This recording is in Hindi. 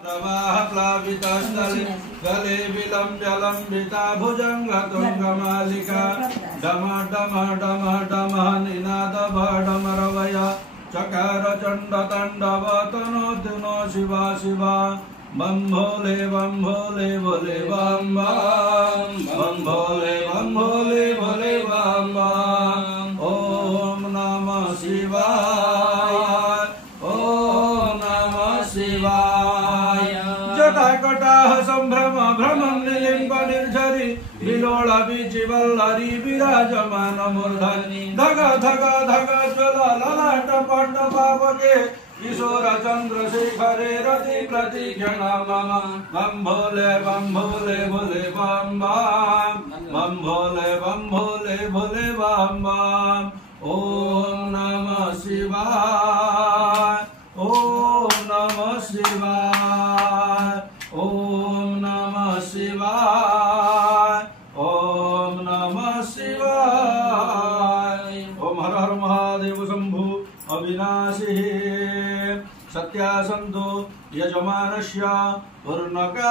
प्रवाह प्लावितस्थले गले विलम्ब्य लम्बिता भुजङ्गतुङ्गमालिका डम डम डम डम निनाद भडमरवय चकार चण्ड ताण्डव तनोतु नो शिवा शिवा बम भोले भोले बम बम बम भोले भोले बम बम ओम नमः शिवाय ओम नमः शिवाय जटाकटाह संभ्रम भ्रमं निलिम्ब निर्झरि विलोल बीचिवल्लरी विराजमान मूर्धनि धग धग धग ज्वल ललाट पट्ट पावके किशोर चंद्रशेखरे रति प्रतिक्षण मम बम भोले भोले बम बम भोले भोले बम बम ओम नमः शिवाय ओम नमः शिवाय ओम नमः शिवाय ओम नमः शिवाय ओम हर हर महादेव शंभु अविनाशी सत्यासंतो यजमानस्य पूर्णकामः।